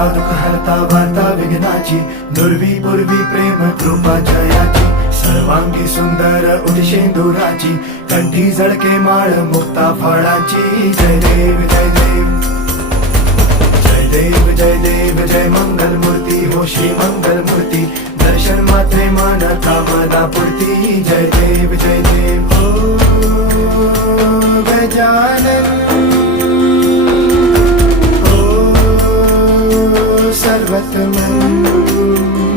हरता दुःख हरता वार्ता विघ्नाची, दुर्वी पूर्वी प्रेम कृपा जयाची, सर्वांगी सुंदर उदिशेंदुराची, कंठी झळके माळ मुक्ता फळाची. जय देव जय देव जय देव जय देव जय मंगल मूर्ती हो श्री मंगल मूर्ती, दर्शन मात्रे मन कामना पूर्ती. जय देव जय देव हो गजानन हो सर्वतमन.